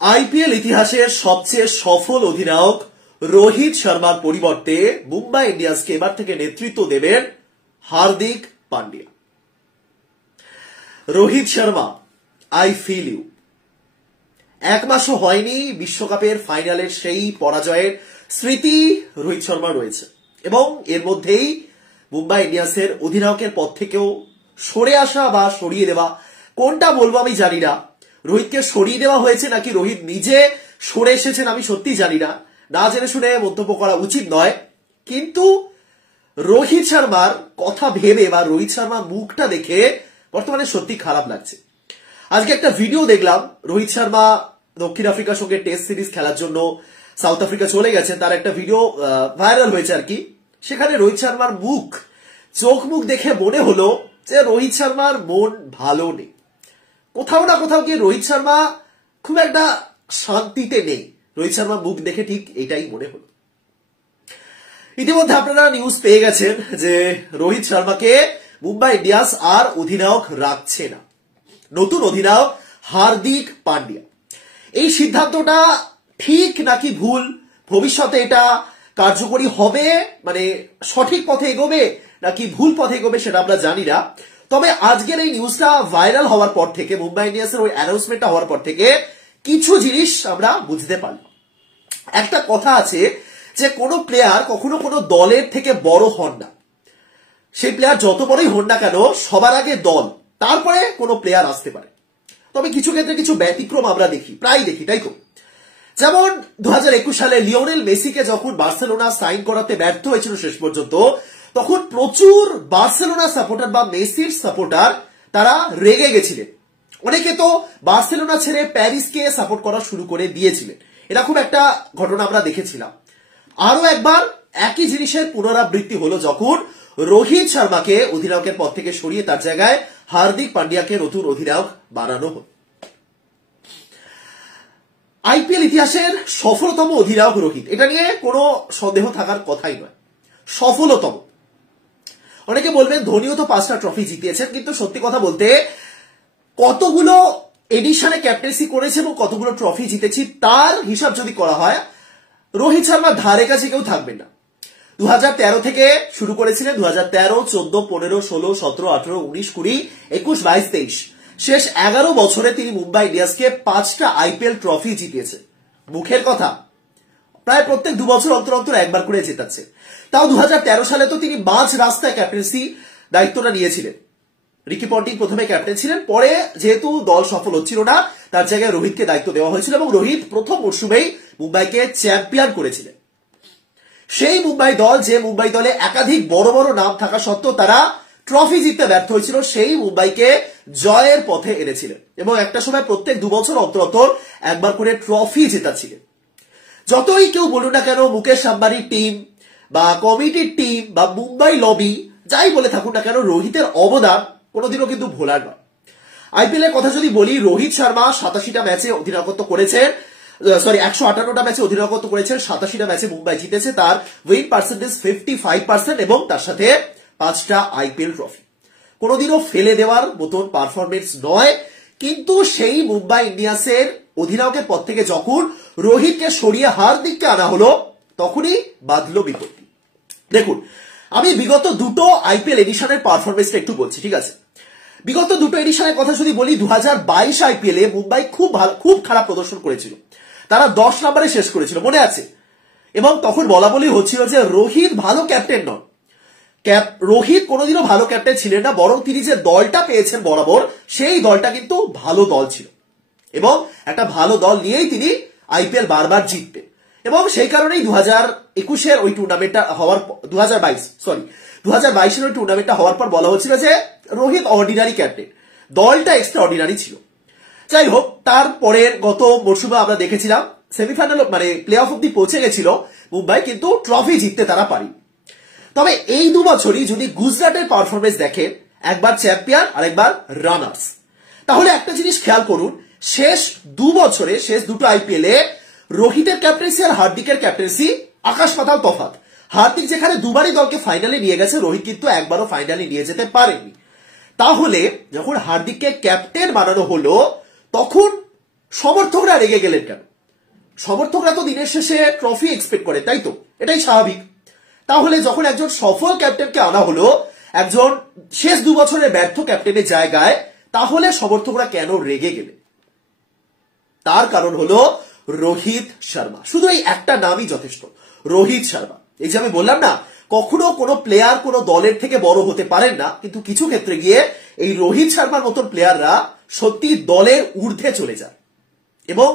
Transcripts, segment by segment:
IPL ইতিহাসের সবচেয়ে সফল অধিনায়ক রোহিত শর্মার পরিবর্তে মুম্বাই ইন্ডিয়ান্সকে এবার থেকে নেতৃত্ব দেবেন Hardik Pandya. Rohit Sharma, I feel you. এক মাসও হয়নি বিশ্বকাপের ফাইনালের সেই পরাজয়ের স্মৃতি রোহিত শর্মা রয়েছে এবং এর মধ্যেই মুম্বাই ইন্ডিয়ান্সের অধিনায়কের পদ থেকেও সরে আসা বা সরিয়ে দেওয়া, কোনটা বলবো আমি জানি না। রোহিতকে সরিয়ে দেওয়া হয়েছে নাকি রোহিত নিজে সরে এসেছেন আমি সত্যি জানি না, না জেনে শুনে মন্তব্য করা উচিত নয়। কিন্তু রোহিত শর্মার কথা ভেবে বা রোহিত শর্মার মুখটা দেখে বর্তমানে সত্যি খারাপ লাগছে। আজকে একটা ভিডিও দেখলাম, রোহিত শর্মা দক্ষিণ আফ্রিকার সঙ্গে টেস্ট সিরিজ খেলার জন্য সাউথ আফ্রিকা চলে গেছেন, তার একটা ভিডিও ভাইরাল হয়েছে আর কি। সেখানে রোহিত শর্মার চোখ মুখ দেখে মনে হলো যে রোহিত শর্মার মন ভালো নেই, কোথাও না কোথাও গিয়ে রোহিত শর্মা খুব একটা শান্তিতে নেই। রোহিত শর্মার মুখ দেখে ঠিক এটাই মনে হলো। ইতিমধ্যে আপনারা নিউজ পেয়ে গেছেন যে রোহিত শর্মাকে মুম্বাই ইন্ডিয়ান্স আর অধিনায়ক রাখছে না, নতুন অধিনায়ক হার্দিক পান্ডিয়া। এই সিদ্ধান্তটা ঠিক নাকি ভুল, ভবিষ্যতে এটা কার্যকরী হবে, মানে সঠিক পথে এগোবে নাকি ভুল পথে এগোবে সেটা আমরা জানি না। তবে আজকের এই নিউজটা ভাইরাল হওয়ার পর থেকে, মুম্বাই ইন্ডিয়ান্সের ওই অ্যানাউন্সমেন্টটা হওয়ার পর থেকে কিছু জিনিস আমরা বুঝতে পারলাম। একটা কথা আছে যে কোনো প্লেয়ার কখনো কোনো দলের থেকে বড় হন না। সেই প্লেয়ার যত বড়ই হন না কেন, সবার আগে দল, তারপরে কোনো প্লেয়ার আসতে পারে। তবে কিছু ক্ষেত্রে কিছু ব্যতিক্রম আমরা দেখি, প্রায় দেখি, তাই তো। যেমন 2021 সালে লিওনেল মেসিকে যখন বার্সেলোনা সাইন করাতে ব্যর্থ হয়েছিল শেষ পর্যন্ত, তখন প্রচুর বার্সেলোনা সাপোর্টার বা মেসির সাপোর্টার তারা রেগে গেছিলেন। অনেকে তো বার্সেলোনা ছেড়ে প্যারিসকে সাপোর্ট করা শুরু করে দিয়েছিলেন। এরকম একটা ঘটনা আমরা দেখেছিলাম। আরো একবার একই জিনিসের পুনরাবৃত্তি হলো যখন রোহিত শর্মাকে অধিনায়কের পদ থেকে সরিয়ে তার জায়গায় হার্দিক পান্ডিয়াকে নতুন অধিনায়ক বানানো হলো। আইপিএল ইতিহাসের সফলতম অধিনায়ক রোহিত, এটা নিয়ে কোনো সন্দেহ থাকার কথাই নয়, সফলতম। অনেকে বলবেন ধোনিও তো 5টা ট্রফি জিতিয়েছেন, কিন্তু সত্যি কথা বলতে কতগুলো এডিশনে ক্যাপ্টেন্সি করেছে এবং কতগুলো ট্রফি জিতেছি তার হিসাব যদি করা হয়, রোহিত শর্মা ধারে কাছে কেউ থাকবেন না। 2013 থেকে শুরু করেছিলেন, 2013, 14, 15, 16, 17, 18, 19, 20, 21, 22, 23, শেষ 11 বছরে তিনি মুম্বাই ইন্ডিয়ান্সকে 5টা আইপিএল ট্রফি জিতিয়েছে। মুখের কথা, প্রায় প্রত্যেক 2 বছর অন্তর অন্তর একবার করে জেতাচ্ছে। তাও 2013 সালে তো তিনি মাঝ রাস্তায় ক্যাপ্টেন্সি দায়িত্বটা নিয়েছিলেন। রিকি পন্টিং প্রথমে ক্যাপ্টেন ছিলেন, পরে যেহেতু দল সফল হচ্ছিল না, তার জায়গায় রোহিতকে দায়িত্ব দেওয়া হয়েছিল এবং রোহিত প্রথম মরশুমেই মুম্বাইকে চ্যাম্পিয়ন করেছিলেন। সেই মুম্বাই দল, যে মুম্বাই দলে একাধিক বড় বড় নাম থাকা সত্ত্বেও তারা ট্রফি জিততে ব্যর্থ হয়েছিল, সেই মুম্বাইকে জয়ের পথে এনেছিলেন এবং একটা সময় প্রত্যেক 2 বছর অন্তর অন্তর একবার করে ট্রফি জেতাচ্ছিলেন। যতই কেউ বলুন না কেন, মুকেশ আম্বানির টিম বা কমিটির টিম বা মুম্বাই লবি যাই বলে থাকুন না কেন, রোহিতের অবদান কোনোদিনও কিন্তু ভোলার নয়। আইপিএল এর কথা যদি বলি, রোহিত শর্মা 87টা ম্যাচে অধিনায়কত্ব করেছেন, 158টা ম্যাচে অধিনায়কত্ব করেছেন, 87টা ম্যাচে মুম্বাই জিতেছে, তার উইন পার্সেন্টেজ 55% এবং তার সাথে 5টা আইপিএল ট্রফি। কোনোদিনও ফেলে দেওয়ার মতন পারফরমেন্স নয়। কিন্তু সেই মুম্বাই ইন্ডিয়ান্সের অধিনায়কের পদ থেকে যখন রোহিতকে সরিয়ে হার্দিককে আনা হলো, তখনই বাঁধলো বিপত্তি। দেখুন, আমি বিগত দুটো আইপিএল এডিশনের পারফরমেন্সটা একটু বলছি, ঠিক আছে। বিগত দুটো এডিশনের কথা যদি বলি, 2022 আইপিএল এ মুম্বাই খুব খারাপ প্রদর্শন করেছিল, তারা 10 নম্বরে শেষ করেছিল, মনে আছে। এবং তখন বলা বলি হচ্ছিল যে রোহিত ভালো ক্যাপ্টেন নন। রোহিত কোনোদিনও ভালো ক্যাপ্টেন ছিলেন না, বরং তিনি যে দলটা পেয়েছেন বরাবর, সেই দলটা কিন্তু ভালো দল ছিল এবং একটা ভালো দল নিয়েই তিনি আইপিএল বারবার জিতবে। এবং সেই কারণেই 2021-এর ওই টুর্নামেন্টটা হওয়ার 2022-এর ওই টুর্নামেন্টটা হওয়ার পর বলা হচ্ছিল যে রোহিত অর্ডিনারি ক্যাপ্টেন, দলটা এক্সট্রা অর্ডিনারি ছিল। যাই হোক, তারপরের গত মরশুমে আমরা দেখেছিলাম সেমিফাইনাল মানে প্লে অফ অব্দি পৌঁছে গেছিল মুম্বাই, কিন্তু ট্রফি জিততে তারা পারি। তবে এই 2 বছরই যদি গুজরাটের পারফরমেন্স দেখেন, একবার চ্যাম্পিয়ন আর একবার রানার্স, তাহলে একটা জিনিস খেয়াল করুন, শেষ 2 বছরে, শেষ দুটো আইপিএল এ রোহিতের ক্যাপ্টেন্সি আর হার্দিকের ক্যাপ্টেন্সি আকাশ পাতাল তফাৎ। হার্দিক যেখানে 2বারই দলকে ফাইনালে নিয়ে গেছে, রোহিত কিন্তু একবারও ফাইনালে নিয়ে যেতে পারেনি। তাহলে যখন হার্দিককে ক্যাপ্টেন বানানো হলো, তখন সমর্থকরা রেগে গেলেন কেন? সমর্থকরা তো দিনের শেষে ট্রফি এক্সপেক্ট করে, তাই তো? এটাই স্বাভাবিক। তাহলে যখন একজন সফল ক্যাপ্টেনকে আনা হলো একজন শেষ 2 বছরের ব্যর্থ ক্যাপ্টেনের জায়গায়, তাহলে সমর্থকরা কেন রেগে গেলেন? তার কারণ হলো রোহিত শর্মা। শুধু এই একটা নামই যথেষ্ট, রোহিত শর্মা। এই যে আমি বললাম না, কখনো কোনো প্লেয়ার কোনো দলের থেকে বড় হতে পারেন না, কিন্তু কিছু ক্ষেত্রে গিয়ে এই রোহিত শর্মার মতন প্লেয়াররা সত্যি দলের ঊর্ধ্বে চলে যায়। এবং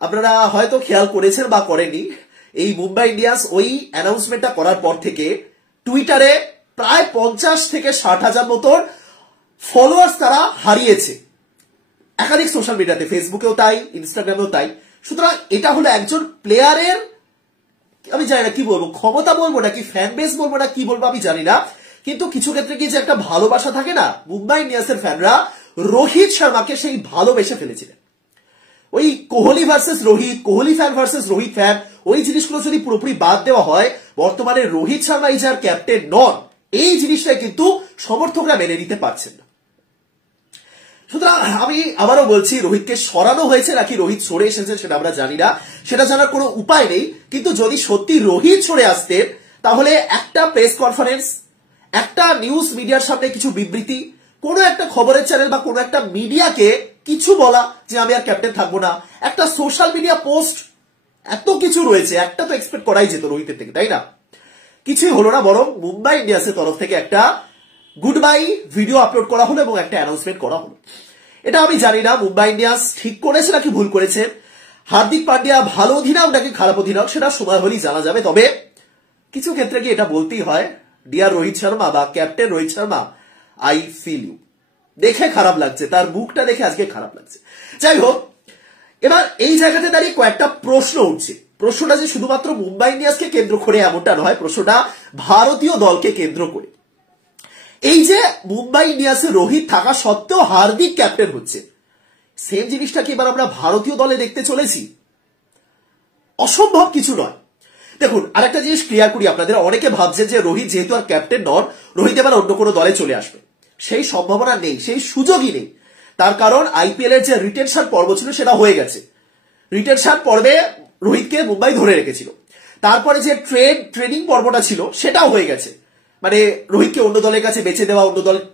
আপনারা হয়তো খেয়াল করেছেন বা করেননি, এই মুম্বাই ইন্ডিয়ান্স ওই অ্যানাউন্সমেন্টটা করার পর থেকে টুইটারে প্রায় 50 থেকে 60 হাজার মতন ফলোয়ার্স তারা হারিয়েছে। একাধিক সোশ্যাল মিডিয়াতে, ফেসবুকেও তাই, ইনস্টাগ্রামেও তাই। সুতরাং এটা হলো একজন প্লেয়ারের, আমি জানি না কি বলবো, ক্ষমতা বলবো নাকি ফ্যান বেস বলবো না কি বলবো আমি জানি না, কিন্তু কিছু ক্ষেত্রে কি যে একটা ভালোবাসা থাকে না, মুম্বাই ইন্ডিয়ান্সের ফ্যানরা রোহিত শর্মাকে সেই ভালোবেসে ফেলেছিলেন। ওই Kohli versus Rohit, Kohli fan versus Rohit fan, ওই জিনিসগুলো যদি পুরোপুরি বাদ দেওয়া হয়, বর্তমানে রোহিত শর্মা এই যার ক্যাপ্টেন নন, এই জিনিসটা কিন্তু সমর্থকরা মেনে নিতে পারছেন না। সুতরাং আমি আবারও বলছি, রোহিতকে সরানো হয়েছে নাকি রোহিত সরে এসেছে সেটা আমরা জানি না, সেটা জানার কোনো উপায় নেই। কিন্তু যদি সত্যি রোহিত সরে আসতেন, তাহলে একটা প্রেস কনফারেন্স, একটা নিউজ মিডিয়ার সামনে কিছু বিবৃতি, কোনো একটা খবরের চ্যানেল বা কোনো একটা মিডিয়াকে কিছু বলা যে আমি আর ক্যাপ্টেন থাকবো না, একটা সোশ্যাল মিডিয়া পোস্ট, এত কিছু রয়েছে, একটা তো এক্সপেক্ট করাই যেত রোহিতের থেকে, তাই না? কিছুই হলো না, বরং মুম্বাই ইন্ডিয়ান্সের তরফ থেকে একটা গুড বাই ভিডিও আপলোড করা হলো এবং একটা অ্যানাউন্সমেন্ট করা হলো। এটা আমি জানি না মুম্বাই ইন্ডিয়ান্স ঠিক করেছে নাকি ভুল করেছে, হার্দিক পান্ডিয়া ভালো অধিনায়ক নাকি খারাপ অধিনায়ক সেটা সময় হলেই জানা যাবে। তবে কিছু ক্ষেত্রে কি এটা বলতেই হয়, ডিয়ার রোহিত শর্মা বা captain Rohit Sharma, I feel you. দেখে খারাপ লাগছে, তার মুখটা দেখে আজকে খারাপ লাগছে। যাই হোক, এবার এই জায়গাতে দাঁড়িয়ে কয়েকটা প্রশ্ন উঠছে। প্রশ্নটা যে শুধুমাত্র মুম্বাই ইন্ডিয়ান্সকে কেন্দ্র করে এমনটা নয়, প্রশ্নটা ভারতীয় দলকে কেন্দ্র করে। এই যে মুম্বাই ইন্ডিয়ান্সে রোহিত থাকা সত্ত্বেও হার্দিক ক্যাপ্টেন হচ্ছে, সেম জিনিসটা কি এবার আমরা ভারতীয় দলে দেখতে চলেছি? অসম্ভব কিছু নয়। দেখুন, আরেকটা জিনিস ক্লিয়ার করি আপনাদের, অনেকে ভাবছেন যে রোহিত যেহেতু আর ক্যাপ্টেন নন, রোহিত এবার অন্য কোনো দলে চলে আসবে। সেই সম্ভাবনা নেই, সেই সুযোগই নেই। তার কারণ আইপিএল এর যে রিটেনশন পর্ব ছিল সেটা হয়ে গেছে। রিটেনশন পর্বে রোহিতকে মুম্বাই ধরে রেখেছিল। তারপরে যে ট্রেনিং পর্বটা ছিল সেটাও হয়ে গেছে। মানে রোহিতকে অন্য দলের কাছে বেছে দেওয়া,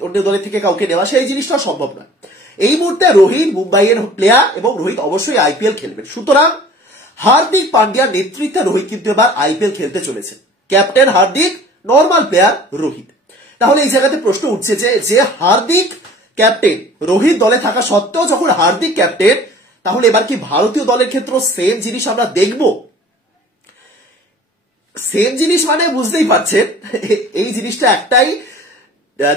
অন্য দলের থেকে কাউকে নেওয়া, সেই জিনিসটা সম্ভব নয়। এই মুহূর্তে রোহিত মুম্বাইয়ের প্লেয়ার এবং রোহিত অবশ্যই আইপিএল খেলবেন। সুতরাং হার্দিক পান্ডিয়ার নেতৃত্বে রোহিত কিন্তু এবার আইপিএল খেলতে চলেছে। Captain Hardik, normal player Rohit. তাহলে এই জায়গাতে প্রশ্ন উঠছে যে হার্দিক ক্যাপ্টেন, রোহিত দলে থাকা সত্ত্বেও যখন হার্দিক ক্যাপ্টেন, তাহলে এবার কি ভারতীয় দলের ক্ষেত্রে সেম জিনিস আমরা দেখব? সেম জিনিস মানে বুঝতেই পারছেন, এই জিনিসটা একটাই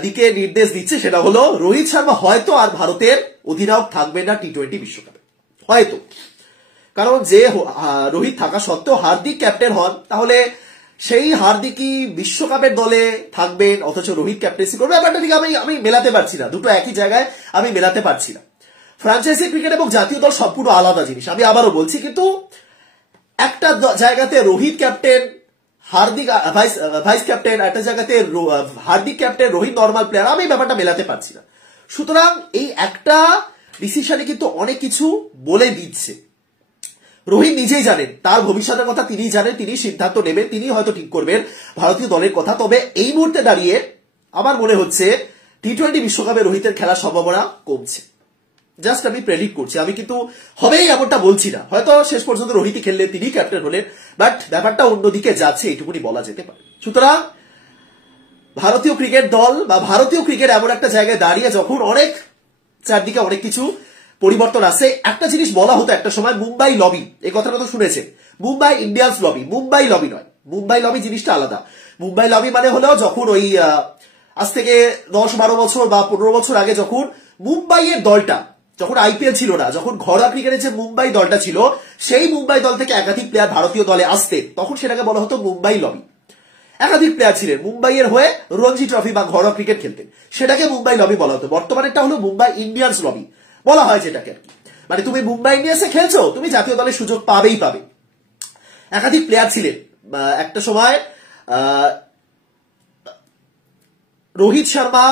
দিকে নির্দেশ দিচ্ছে, সেটা হলো রোহিত শর্মা হয়তো আর ভারতের অধিনায়ক থাকবে না টি-20 বিশ্বকাপে, হয়তো। কারণ যে রোহিত থাকা সত্ত্বেও হার্দিক ক্যাপ্টেন হন, তাহলে সেই হার্দিকই বিশ্বকাপের দলে থাকবেন, অথচ রোহিত ক্যাপ্টেন্সি করবে। ব্যাপারটা ঠিক আমি মেলাতে পারছি না, দুটো একই জায়গায় আমি মেলাতে পারছি না। ফ্র্যাঞ্চাইজি ক্রিকেট এবং জাতীয় দল সম্পূর্ণ আলাদা জিনিস, আমি আবারও বলছি। কিন্তু একটা জায়গাতে Rohit captain, Hardik vice captain, একটা জায়গাতে Hardik captain, Rohit normal player, আমি ব্যাপারটা মেলাতে পারছি না। সুতরাং এই একটা ডিসিশনে কিন্তু অনেক কিছু বলে দিচ্ছে। রোহিত নিজেই জানেন, তার ভবিষ্যতের কথা তিনি জানেন, তিনি সিদ্ধান্ত নেবেন, তিনি হয়তো ঠিক করবেন ভারতীয় দলের কথা। তবে এই মুহূর্তে দাঁড়িয়ে আমার মনে হচ্ছে টি-20 বিশ্বকাপে রোহিতের খেলার সম্ভাবনা কমছে। জাস্ট আমি প্রেডিক্ট করছি, আমি কিন্তু হবেই এমনটা বলছি না। হয়তো শেষ পর্যন্ত রোহিতই খেললে, তিনি ক্যাপ্টেন হলেন, বাট ব্যাপারটা অন্যদিকে যাচ্ছে, এইটুকুনি বলা যেতে পারে। সুতরাং ভারতীয় ক্রিকেট দল বা ভারতীয় ক্রিকেট এমন একটা জায়গায় দাঁড়িয়ে যখন অনেক চারদিকে অনেক কিছু পরিবর্তন আসে, একটা জিনিস বলা হতো একটা সময়, মুম্বাই লবি, এই কথাটা তো শুনেছেন, Mumbai Indians lobby. Mumbai lobby নয়, মুম্বাই লবি জিনিসটা আলাদা। মুম্বাই লবি মানে হলো যখন ওই আজ থেকে 10-12 বছর বা 15 বছর আগে যখন মুম্বাইয়ের দলটা, যখন আইপিএল ছিল না, যখন ঘরোয়া ক্রিকেটের যে মুম্বাই দলটা ছিল, সেই মুম্বাই দল থেকে একাধিক প্লেয়ার ভারতীয় দলে আসতেন, তখন সেটাকে বলা হতো মুম্বাই লবি। একাধিক প্লেয়ার ছিলেন মুম্বাইয়ের হয়ে রঞ্জি ট্রফি বা ঘরোয়া ক্রিকেট খেলতেন, সেটাকে মুম্বাই লবি বলা হতো। বর্তমানেটা হলো মুম্বাই ইন্ডিয়ান্স লবি বলা হয় যেটাকে আর কি। মানে তুমি মুম্বাই ইন্ডিয়ান্সে খেলছো, তুমি জাতীয় দলের সুযোগ পাবেই পাবে। একাধিক প্লেয়ার ছিলেন একটা সময়, রোহিত শর্মা,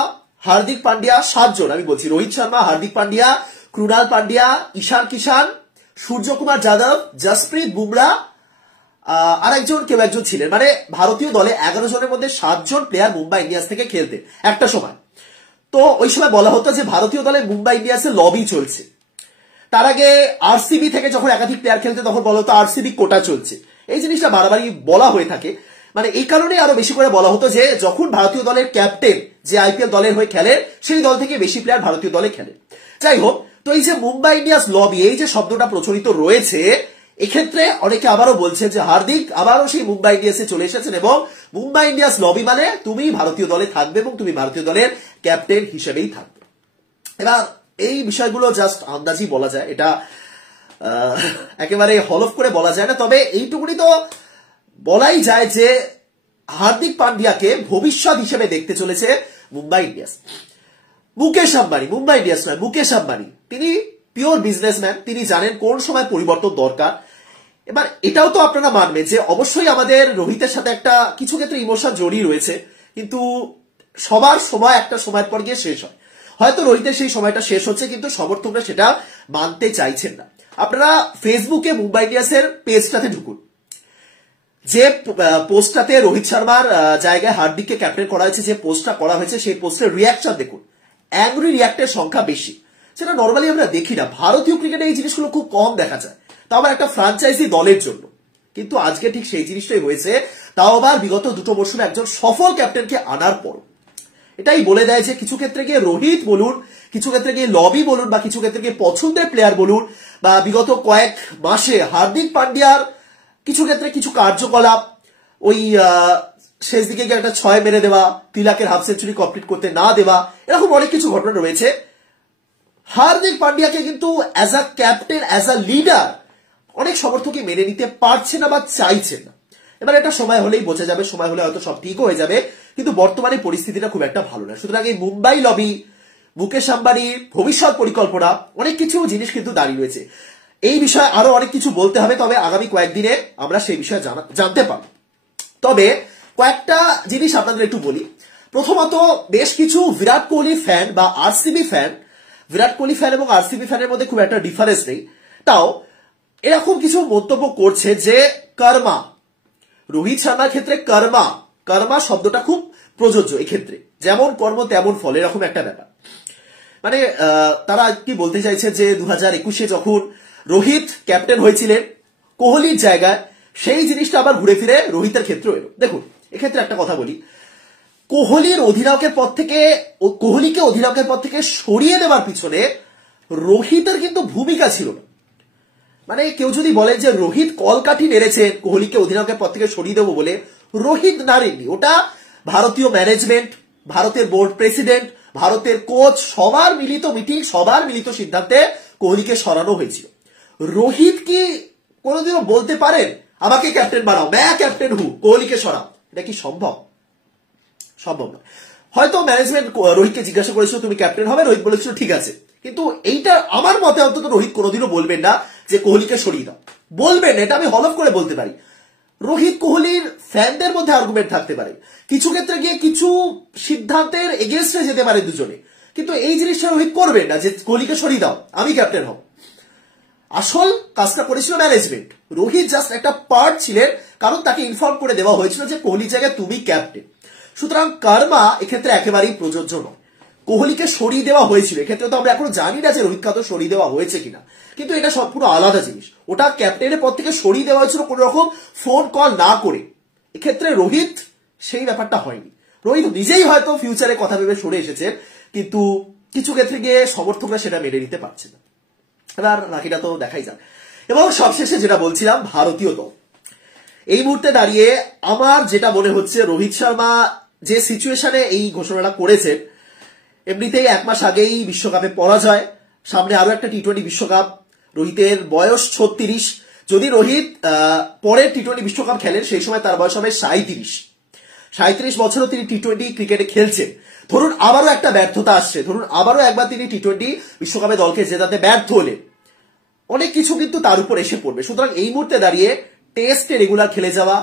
হার্দিক পান্ডিয়া, 7 জন, আমি বলছি রোহিত শর্মা, হার্দিক পান্ডিয়া, ক্রুনাল পান্ডিয়া, ঈশান কিষান, সূর্যকুমার যাদব, জসপ্রীত বুমরা, আর কেউ একজন ছিলেন। মানে ভারতীয় দলে 11 জনের মধ্যে 7 জন প্লেয়ার মুম্বাই ইন্ডিয়ান্স থেকে খেলতে একটা সময়। তো ওই সময় বলা হতো যে ভারতীয় দলে মুম্বাই ইন্ডিয়ান্সের লবি চলছে। তার আগে আরসিবি থেকে যখন একাধিক প্লেয়ার খেলতে তখন বলা হতো আরসিবি কোটা চলছে। এই জিনিসটা বারবারই বলা হয়ে থাকে। মানে এই কারণে আরো বেশি করে বলা হতো যে যখন ভারতীয় দলের ক্যাপ্টেন যে আইপিএল দলের হয়ে খেলে সেই দল থেকে বেশি প্লেয়ার ভারতীয় দলে খেলে। যাই হোক, তো এই যে মুম্বাই ইন্ডিয়ান্স লবি, এই যে শব্দটা প্রচলিত রয়েছে, এক্ষেত্রে অনেকে আবারও বলছে যে হার্দিক আবারও সেই মুম্বাই ইন্ডিয়ান্সে চলে এসেছেন এবং মুম্বাই ইন্ডিয়ান্স লবি মানে তুমি ভারতীয় দলে থাকবে এবং তুমি ভারতীয় দলের ক্যাপ্টেন হিসেবেই থাকবে। এবার এই বিষয়গুলো জাস্ট আন্দাজি বলা যায়, এটা একেবারে হলফ করে বলা যায় না। তবে এইটুকুনি তো বলাই যায় যে হার্দিক পান্ডিয়াকে ভবিষ্যৎ হিসেবে দেখতে চলেছে মুম্বাই ইন্ডিয়ান্স। মুকেশ আম্বানি, মুম্বাই ইন্ডিয়ান্স নয়, মুকেশ আম্বানি, তিনি পিওর বিজনেসম্যান, তিনি জানেন কোন সময় পরিবর্তন দরকার। এবার এটাও তো আপনারা মানবেন যে অবশ্যই আমাদের রোহিতের সাথে একটা কিছু ক্ষেত্রে ইমোশন জড়িয়ে রয়েছে, কিন্তু সবার সময় একটা সময়ের পর গিয়ে শেষ হয়। হয়তো রোহিতের সেই সময়টা শেষ হচ্ছে, কিন্তু সমর্থকরা সেটা মানতে চাইছেন না। আপনারা ফেসবুকে মুম্বাই ইন্ডিয়ান্সের পেজটাতে ঢুকুন, যে পোস্টটাতে রোহিত শর্মার জায়গায় হার্দিককে ক্যাপ্টেন করা হয়েছে, যে পোস্টটা করা হয়েছে সেই পোস্টের রিয়াকশন দেখুন, অ্যাংরি রিয়াক্টের সংখ্যা বেশি। সেটা নর্মালি আমরা দেখি না, ভারতীয় ক্রিকেটে এই জিনিসগুলো খুব কম দেখা যায়, তাও আবার একটা ফ্রাঞ্চাইজি দলের জন্য। কিন্তু আজকে ঠিক সেই জিনিসটাই হয়েছে, তাও আবার বিগত 2 মরশুমে একজন সফল ক্যাপ্টেনকে আনার পর। এটাই বলে দেয় যে কিছু ক্ষেত্রে গিয়ে রোহিত বলুন, কিছু ক্ষেত্রে গিয়ে লবি বলুন, বা কিছু ক্ষেত্রে গিয়ে পছন্দের প্লেয়ার বলুন, বা বিগত কয়েক মাসে হার্দিক পান্ডিয়ার কিছু ক্ষেত্রে কিছু কার্যকলাপ, ওই শেষ দিকে গিয়ে একটা 6 মেরে দেওয়া, তিলকের হাফ সেঞ্চুরি কমপ্লিট করতে না দেওয়া, এরকম অনেক কিছু ঘটনা রয়েছে। হার্দিক পান্ডিয়াকে কিন্তু as a captain, as a leader অনেক সমর্থকই মেনে নিতে পারছে না বা চাইছে না। এবার এটা সময় হলেই বোঝা যাবে, সময় হলে হয়তো সব ঠিক হয়ে যাবে, কিন্তু বর্তমানে পরিস্থিতিটা খুব একটা ভালো না। সুতরাং এই মুম্বাই লবি, মুকেশ আম্বানির ভবিষ্যৎ পরিকল্পনা, অনেক কিছু জিনিস কিন্তু দাঁড়িয়ে রয়েছে। এই বিষয়ে আরো অনেক কিছু বলতে হবে, তবে আগামী কয়েকদিনে আমরা সেই বিষয়ে জানতে পারব। তবে কয়েকটা জিনিস আপনাদের একটু বলি। প্রথমত, বেশ কিছু বিরাট কোহলি ফ্যান বা RCB fan, Virat Kohli fan এবং আরসিবি ফ্যানের মধ্যে খুব একটা ডিফারেন্স নেই, তাও এরকম কিছু মন্তব্য করছে যে কর্মা, রোহিত শর্মার ক্ষেত্রে কর্মা, কর্মা শব্দটা খুব প্রযোজ্য এক্ষেত্রে, যেমন কর্ম তেমন ফল, এরকম একটা ব্যাপার। মানে তারা কি বলতে চাইছে যে 2021-এ যখন রোহিত ক্যাপ্টেন হয়েছিলেন কোহলির জায়গায়, সেই জিনিসটা আবার ঘুরে ফিরে রোহিতের ক্ষেত্রেও এলো। দেখুন, এক্ষেত্রে একটা কথা বলি, কোহলিকে অধিনায়কের পদ থেকে সরিয়ে দেওয়ার পিছনে রোহিতের কিন্তু ভূমিকা ছিল না। মানে কেউ যদি বলে যে রোহিত কলকাঠি নেড়েছেন কোহলিকে অধিনায়কের পদ থেকে সরিয়ে দেবো বলে, রোহিত নাড়েননি। ওটা ভারতীয় ম্যানেজমেন্ট, ভারতের বোর্ড প্রেসিডেন্ট, ভারতের কোচ, সবার মিলিত মিটিং, সবার মিলিত সিদ্ধান্তে কোহলিকে সরানো হয়েছিল। রোহিত কি কোনোদিনও বলতে পারেন আমাকে ক্যাপ্টেন বানাও, ম্যা ক্যাপ্টেন হু, কোহলিকে সরাও? এটা কি সম্ভব? সম্ভব নয়। হয়তো ম্যানেজমেন্ট রোহিতকে জিজ্ঞাসা করেছিল তুমি ক্যাপ্টেন হবে, রোহিত বলেছিল ঠিক আছে, কিন্তু এইটা আমার মতে অন্তত রোহিত কোনোদিনও বলবেন না যে কোহলিকে সরিয়ে দাও, বলবেন, এটা আমি হলফ করে বলতে পারি। রোহিত কোহলির ফ্যানদের মধ্যে আর্গুমেন্ট থাকতে পারে, কিছু ক্ষেত্রে গিয়ে কিছু সিদ্ধান্তের এগেনস্টে যেতে পারে দুজনে, কিন্তু এই জিনিসটা রোহিত করবেন না যে কোহলিকে সরিয়ে দাও আমি ক্যাপ্টেন হব। আসল কাজটা করেছিল ম্যানেজমেন্ট, রোহিত জাস্ট একটা পার্ট ছিলেন, কারণ তাকে ইনফর্ম করে দেওয়া হয়েছিল যে কোহলির জায়গায় তুমি ক্যাপ্টেন। সুতরাং কর্মা এক্ষেত্রে একেবারেই প্রযোজ্য নয়। কোহলিকে সরিয়ে দেওয়া হয়েছিল, এক্ষেত্রে তো আমরা এখনো জানি না যে রোহিত খাতো সরিয়ে দেওয়া হয়েছে কিনা, কিন্তু এটা সম্পূর্ণ আলাদা জিনিস। ওটা ক্যাপ্টেনের পদ থেকে সরিয়ে দেওয়া হয়েছিল কোন রকম ফোন কল না করে। এক্ষেত্রে রোহিত সেই ব্যাপারটা হয়নি। রোহিত নিজেই হয়তো ফিউচারে কথা ভেবে সরে এসেছে, কিন্তু কিছু ক্ষেত্রে গিয়ে সমর্থকরা সেটা মেনে নিতে পারছে না। এবার বাকিটা তো দেখাই যাক। এবং সবশেষে যেটা বলছিলাম, ভারতীয় দল এই মুহূর্তে দাঁড়িয়ে আমার যেটা মনে হচ্ছে, রোহিত শর্মা যে সিচুয়েশনে এই ঘোষণাটা করেছেন, এমনিতেই 1 মাস আগেই বিশ্বকাপে পরাজয়, সামনে আরো একটা টি20 বিশ্বকাপ, রোহিতের বয়স 36, যদি রোহিত পরের টি20 বিশ্বকাপ খেলেন সেই সময় তার বয়স হবে 37 বছরও তিনি টি20 ক্রিকেটে খেলছেন। ধরুন আবারও একটা ব্যর্থতা আসছে, ধরুন আবারও একবার তিনি টি20 বিশ্বকাপে দলকে জেতাতে ব্যর্থ হলেন, অনেক কিছু কিন্তু তার উপর এসে পড়বে। সুতরাং এই মুহূর্তে দাঁড়িয়ে টেস্টে রেগুলার খেলে যাওয়া,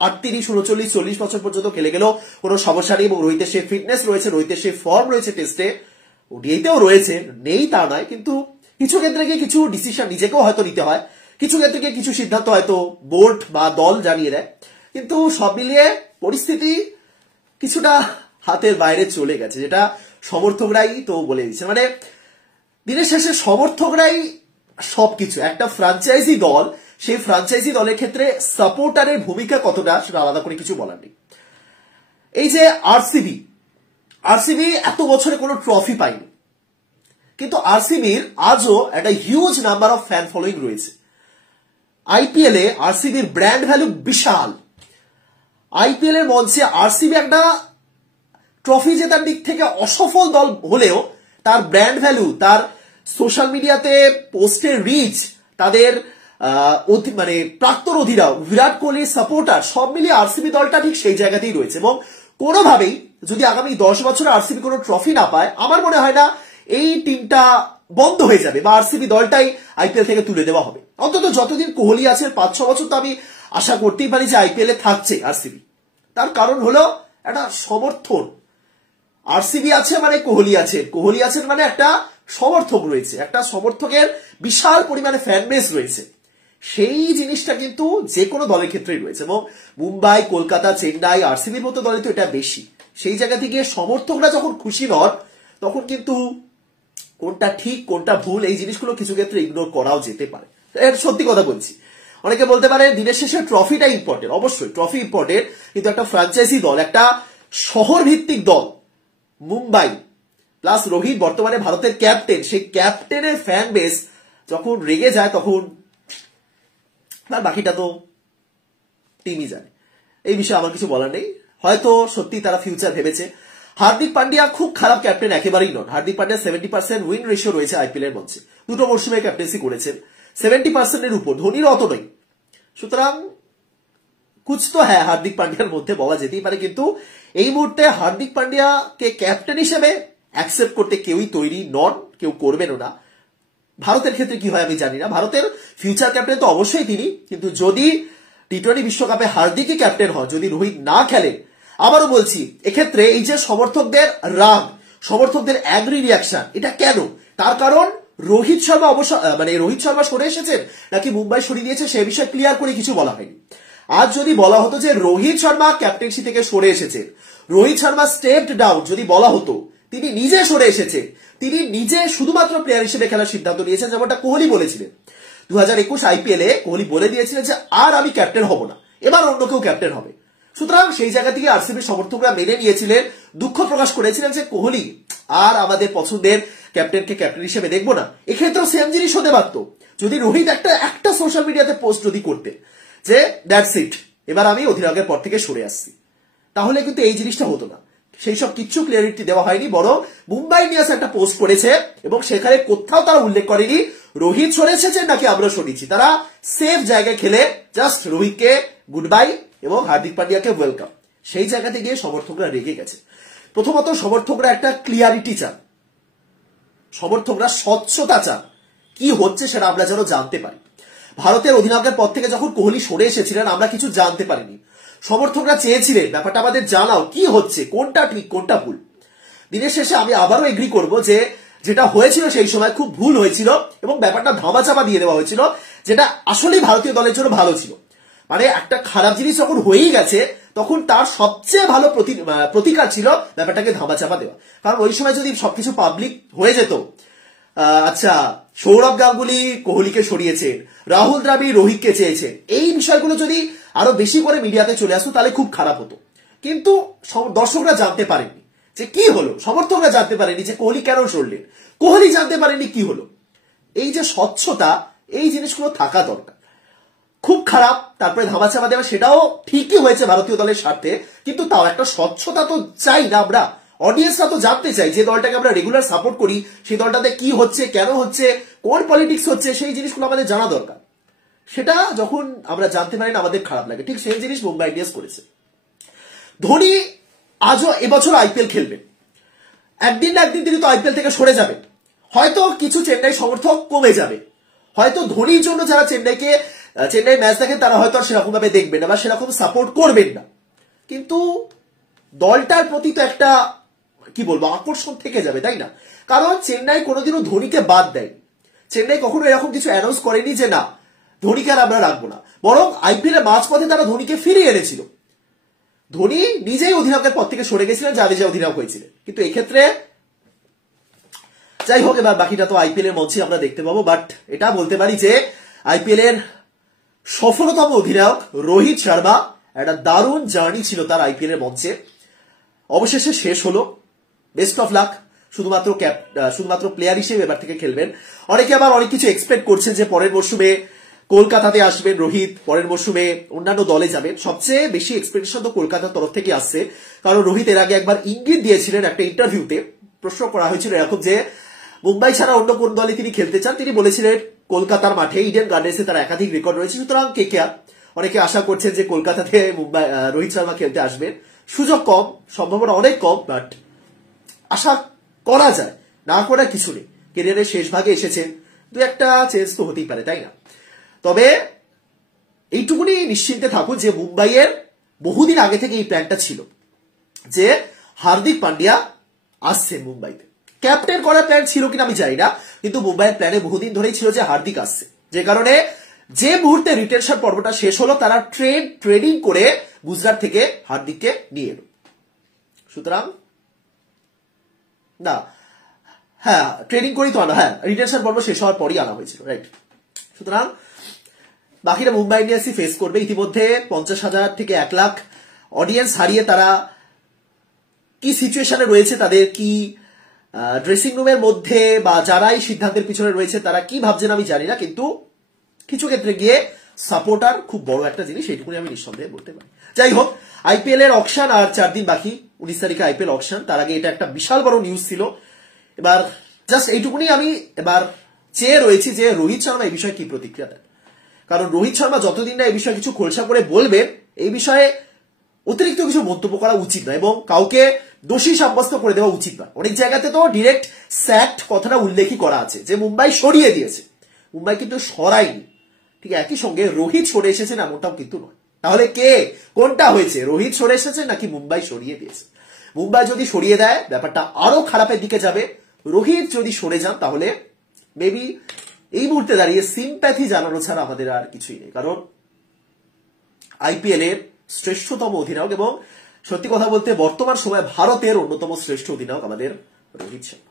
38, 39, 40 বছর পর্যন্ত খেলে গেলেও কোনো সমস্যা নেই, এবং রোহিতের সেই ফিটনেস রয়েছে, রোহিতের সেই ফর্ম রয়েছে টেস্টে, ওডিআইতেও রয়েছে, নেই তা নয়, কিন্তু কিছু ক্ষেত্রে গিয়ে কিছু ডিসিশন নিজেকেও হয়তো নিতে হয়, কিছু ক্ষেত্রে গিয়ে কিছু সিদ্ধান্ত হয়তো বোর্ড বা দল জানিয়ে দেয়, কিন্তু সব মিলিয়ে পরিস্থিতি কিছুটা হাতের বাইরে চলে গেছে, যেটা সমর্থকরাই তো বলে দিচ্ছে। মানে দিনের শেষে সমর্থকরাই সবকিছু। একটা ফ্রাঞ্চাইজি দল, সেই ফ্রাঞ্চাইজি দলের ক্ষেত্রে সাপোর্টারের ভূমিকা কতটা সেটা আলাদা করে কিছু বলার নেই। এই যে আরসিবি এত বছরে কোনো ট্রফি পায়নি, কিন্তু আরসিবির আজও একটা huge number of fan following রয়েছে। আইপিএল এ আরসিবির ব্র্যান্ড ভ্যালু বিশাল। আইপিএল এর মঞ্চে আরসিবি একটা ট্রফি জেতার দিক থেকে অসফল দল হলেও তার ব্র্যান্ড ভ্যালু, তার সোশ্যাল মিডিয়াতে পোস্টের রিচ, তাদের মানে প্রাক্তন অধিনায়ক বিরাট কোহলির সাপোর্টার, সব মিলিয়ে আরসিবি দলটা ঠিক সেই জায়গাতেই রয়েছে। এবং কোনোভাবেই যদি আগামী 10 বছরে আরসিবি কোনো ট্রফি না পায়, আমার মনে হয় না এই টিমটা বন্ধ হয়ে যাবে বা আরসিবি দলটাই আইপিএল থেকে তুলে দেওয়া হবে। অন্তত যতদিন কোহলি আছে 5-6 বছর তো আমি আশা করতেই পারি যে আইপিএল এ থাকছে আরসিবি। তার কারণ হলো একটা সমর্থন। আরসিবি আছে মানে কোহলি আছেন, কোহলি আছেন মানে একটা সমর্থক রয়েছে, একটা সমর্থকের বিশাল পরিমাণে ফ্যান বেস রয়েছে। সেই জিনিসটা কিন্তু যে কোনো দলের ক্ষেত্রেই রয়েছে, এবং মুম্বাই, কলকাতা, চেন্নাই, আরসিবির মতো দলে তো এটা বেশি। সেই জায়গা থেকে সমর্থকরা যখন খুশি নন, তখন কিন্তু কোনটা ঠিক কোনটা ভুল এই জিনিসগুলো কিছু ক্ষেত্রে ইগনোর করাও যেতে পারে। সত্যি কথা বলছি। অনেকে বলতে পারে দিনের শেষে ট্রফিটা ইম্পর্টেন্ট, অবশ্যই ট্রফি ইম্পর্টেন্ট, কিন্তু একটা ফ্র্যাঞ্চাইজি দল, একটা শহর ভিত্তিক দল, মুম্বাই প্লাস রোহিত বর্তমানে ভারতের ক্যাপ্টেন, সেই ক্যাপ্টেনের ফ্যান বেস যখন রেগে যায় তখন তার বাকিটা তো টিমই জানে। এই বিষয়ে আমার কিছু বলার নেই। হয়তো সত্যি তারা ফিউচার ভেবেছে। হার্দিক পান্ডিয়া খুব খারাপ ক্যাপ্টেন একেবারেই নন। হার্দিক পান্ডিয়া 70% উইন রেশিও রয়েছে আইপিএল এর মঞ্চে, 2টো মরশুমে ক্যাপ্টেন্সি করেছেন, 70% এর উপর। ধোনির অত নয়। সুতরাং কুছ তো হ্যাঁ হার্দিক পান্ডিয়ার মধ্যে বলা যেতেই পারে, কিন্তু এই মুহূর্তে হার্দিক পান্ডিয়াকে ক্যাপ্টেন হিসেবে অ্যাকসেপ্ট করতে কেউই তৈরি নন, কেউ করবেনও না। ভারতের ক্ষেত্রে কি হয় আমি জানি না, ভারতের ফিউচার ক্যাপ্টেন তো অবশ্যই তিনি, কিন্তু যদি টি-20 বিশ্বকাপে হার্দিকই ক্যাপ্টেন হয়, যদি রোহিত না খেলে, আবারও বলছি এক্ষেত্রে এই যে সমর্থকদের রাগ, সমর্থকদের অ্যাগ্রি রিয়াকশন, এটা কেন? তার কারণ রোহিত শর্মা রোহিত শর্মা সরে এসেছেন নাকি মুম্বাই সরিয়ে দিয়েছে সে বিষয়ে ক্লিয়ার করে কিছু বলা হয়নি। আজ যদি বলা হতো যে রোহিত শর্মা ক্যাপ্টেন্সি থেকে সরে এসেছেন, রোহিত শর্মা স্টেপড ডাউন, যদি বলা হতো তিনি নিজে সরে এসেছেন, তিনি নিজে শুধুমাত্র প্লেয়ার হিসেবে খেলার সিদ্ধান্ত নিয়েছেন, যেমনটা কোহলি বলেছিলেন 2021 আইপিএল এ কোহলি বলে দিয়েছিলেন যে আর আমি ক্যাপ্টেন হব না, এবার অন্য কেউ ক্যাপ্টেন হবে। সুতরাং সেই জায়গা থেকে আরসিবির সমর্থকরা মেনে নিয়েছিলেন, দুঃখ প্রকাশ করেছিলেন যে কোহলি আর আমাদের পছন্দের ক্যাপ্টেনকে ক্যাপ্টেন হিসেবে দেখবো না। এক্ষেত্রেও সেম জিনিস হতে পারত যদি রোহিত একটা সোশ্যাল মিডিয়াতে পোস্ট যদি করতেন যে দ্যাটস ইট, এবার আমি অধিনায়কের পর থেকে সরে আসছি, তাহলে কিন্তু এই জিনিসটা হতো না। সেই সব কিচ্ছু ক্লিয়ারিটি দেওয়া হয়নি, বরং মুম্বাই ইন্ডিয়ান্স একটা পোস্ট করেছে এবং সেখানে কোথাও তারা উল্লেখ করেনি রোহিত সরে এসেছেন নাকি আমরা সরিয়েছি। তারা সেফ জায়গায় খেলে জাস্ট রোহিতকে গুড বাই এবং হার্দিক পান্ডিয়াকে ওয়েলকাম। সেই জায়গাতে গিয়ে সমর্থকরা রেগে গেছে। প্রথমত সমর্থকরা একটা ক্লিয়ারিটি চান, সমর্থকরা স্বচ্ছতা চান, কি হচ্ছে সেটা আমরা যেন জানতে পারি। ভারতের অধিনায়কের পর থেকে যখন কোহলি সরে এসেছিলেন আমরা কিছু জানতে পারিনি, সমর্থকরা চেয়েছিলেন ব্যাপারটা আমাদের জানাও, কি হচ্ছে, কোনটা ঠিক কোনটা ভুল। দিনের শেষে আমি আবারও এগ্রি করব যে যেটা হয়েছিল সেই সময় খুব ভুল হয়েছিল এবং ব্যাপারটা ধামাচাপা দিয়ে দেওয়া হয়েছিল, যেটা আসলেই ভারতীয় দলের জন্য ভালো ছিল। মানে একটা খারাপ জিনিস যখন হয়েই গেছে তখন তার সবচেয়ে ভালো প্রতিকার ছিল ব্যাপারটাকে ধামাচাপা দেওয়া। কারণ ওই সময় যদি সবকিছু পাবলিক হয়ে যেত, আচ্ছা সৌরভ গাঙ্গুলি কোহলিকে সরিয়েছেন, রাহুল দ্রাবিড় রোহিতকে চেয়েছেন, এই বিষয়গুলো যদি আরো বেশি করে মিডিয়াতে চলে আসতো তাহলে খুব খারাপ হতো। কিন্তু দর্শকরা জানতে পারেননি যে কি হলো, সমর্থকরা জানতে পারেনি যে কোহলি কেন সরলেন, কোহলি জানতে পারেনি কি হলো। এই যে স্বচ্ছতা, এই জিনিসগুলো থাকা দরকার। খুব খারাপ তারপরে ধামাচাপা দেওয়া, সেটাও ঠিকই হয়েছে ভারতীয় দলের স্বার্থে, কিন্তু তাও একটা স্বচ্ছতা তো চাই না আমরা। অডিয়েন্সরা তো জানতে চাই যে দলটাকে আমরা রেগুলার সাপোর্ট করি সেই দলটাতে কি হচ্ছে, কেন হচ্ছে, কোন পলিটিক্স হচ্ছে, সেই জিনিসগুলো আমাদের জানা দরকার। সেটা যখন আমরা জানতে পারি না আমাদের খারাপ লাগে। ঠিক সেই জিনিস মুম্বাই ইন্ডিয়ান্স করেছে। ধোনি আজও এবছর আইপিএল খেলবেন, একদিন না একদিন তিনি তো আইপিএল থেকে সরে যাবেন। হয়তো কিছু চেন্নাই সমর্থক কমে যাবে, হয়তো ধোনির জন্য যারা চেন্নাই ম্যাচ দেখেন তারা হয়তো আর সেরকম ভাবে দেখবেন না বা সেরকম সাপোর্ট করবেন না, কিন্তু দলটার প্রতি তো একটা কি বলবো আকর্ষণ থেকে যাবে, তাই না? কারণ চেন্নাই কোনোদিনও ধোনিকে বাদ দেয়নি। চেন্নাই কখনো এরকম কিছু অ্যানাউন্স করেনি যে না ধোনিকে আর আমরা রাখবো না, বরং আইপিএল এর মাঝপথে তারা ধোনিকে ফিরিয়ে এনেছিল। ধোনি নিজেই অধিনায়কের পদ থেকে সরে গেছিলেন, জাদেজা অধিনায়ক হয়েছিলেন। কিন্তু এক্ষেত্রে যাই হোক, এবার বাকিটা তো আইপিএল এর মঞ্চে আমরা দেখতে পাবো। বাট এটা বলতে পারি যে আইপিএল এর সফলতম অধিনায়ক রোহিত শর্মা, একটা দারুণ জার্নি ছিল তার আইপিএল এর মঞ্চে, অবশেষে শেষ হলো। Best of luck. শুধুমাত্র প্লেয়ার হিসেবে এবার থেকে খেলবেন। অনেকে আবার অনেক কিছু এক্সপেক্ট করছেন যে পরের মরশুমে কলকাতাতে আসবেন রোহিত, পরের মরশুমে অন্যান্য দলে যাবেন। সবচেয়ে বেশি এক্সপেকটেশন তো কলকাতার তরফ থেকে আসছে, কারণ রোহিত এর আগে একবার ইঙ্গিত দিয়েছিলেন একটা ইন্টারভিউতে। প্রশ্ন করা হয়েছিল এরকম যে মুম্বাই ছাড়া অন্য কোন দলে তিনি খেলতে চান, তিনি বলেছিলেন কলকাতার মাঠে ইডেন গার্ডেন্সে তার একাধিক রেকর্ড রয়েছে, সুতরাং কেকেআর। অনেকে আশা করছেন যে কলকাতাতে রোহিত শর্মা খেলতে আসবেন। সুযোগ কম, সম্ভাবনা অনেক কম, বাট আশা করা যায়, না করার কিছু নেই। কেরিয়ারের শেষ ভাগে এসেছেন, দু একটা চেঞ্জ তো হতেই পারে, তাই না? তবে এইটুকুনি নিশ্চিন্তে থাকুন যে মুম্বাইয়ের বহুদিন আগে থেকে এই প্ল্যানটা ছিল যে হার্দিক পান্ডিয়া আসছে মুম্বাইতে। ক্যাপ্টেন করার প্ল্যান ছিল কিনা আমি জানি না, কিন্তু মুম্বাইয়ের প্ল্যানে বহুদিন ধরেই ছিল যে হার্দিক আসছে। যে কারণে যে মুহূর্তে রিটেনশন পর্বটা শেষ হলো, তারা ট্রেডিং করে গুজরাট থেকে হার্দিককে নিয়ে এলো। সুতরাং না, হ্যাঁ ট্রেডিং করেই তো আনা, হ্যাঁ রিটেনশন পর্ব শেষ হওয়ার পরই আনা হয়েছিল, রাইট। সুতরাং বাকিটা মুম্বাই ইন্ডিয়ান্সই ফেস করবে। ইতিমধ্যে 50,000 থেকে 1 লাখ অডিয়েন্স হারিয়ে তারা কি সিচুয়েশনে রয়েছে, তাদের কি ড্রেসিং রুমের মধ্যে বা যারাই সিদ্ধান্তের পিছনে রয়েছে তারা কি ভাবছেন আমি জানি না, কিন্তু কিছু ক্ষেত্রে গিয়ে সাপোর্টার খুব বড় একটা জিনিস, এইটুকুনি আমি নিঃসন্দেহে বলতে পারি। যাই হোক, আইপিএল এর অকশন আর 4 দিন বাকি, 19 তারিখে আইপিএল অকশন। তার আগে এটা একটা বিশাল বড় নিউজ ছিল। এবার জাস্ট এইটুকুনি আমি এবার চেয়ে রয়েছি যে রোহিত শর্মা এই বিষয়ে কি প্রতিক্রিয়া দেন। কারণ রোহিত শর্মা যতদিন না এই বিষয়ে কিছু খোলসা করে বলবেন, এই বিষয়ে অতিরিক্ত কিছু মন্তব্য করা উচিত নয় এবং কাউকে দোষী সাব্যস্ত করে দেওয়া উচিত নয়। অনেক জায়গাতে তো ডিরেক্ট স্যাক্ট কথাটা উল্লেখই করা আছে যে মুম্বাই সরিয়ে দিয়েছে, মুম্বাই কিন্তু সরায়নি। ঠিক একই সঙ্গে রোহিত সরে এসেছেন এমনটাও কিন্তু নয়। তাহলে কে কোনটা হয়েছে, রোহিত সরে এসেছে নাকি মুম্বাই সরিয়ে দিয়েছে? মুম্বাই যদি সরিয়ে দেয় ব্যাপারটা আরো খারাপের দিকে যাবে। রোহিত যদি সরে যান তাহলে মেবি এই মুহূর্তে দাঁড়িয়ে সিম্প্যাথি জানানো ছাড়া আমাদের আর কিছুই নেই। কারণ আইপিএল এর শ্রেষ্ঠতম অধিনায়ক এবং সত্যি কথা বলতে বর্তমান সময়ে ভারতের অন্যতম শ্রেষ্ঠ অধিনায়ক আমাদের রোহিত শর্মা।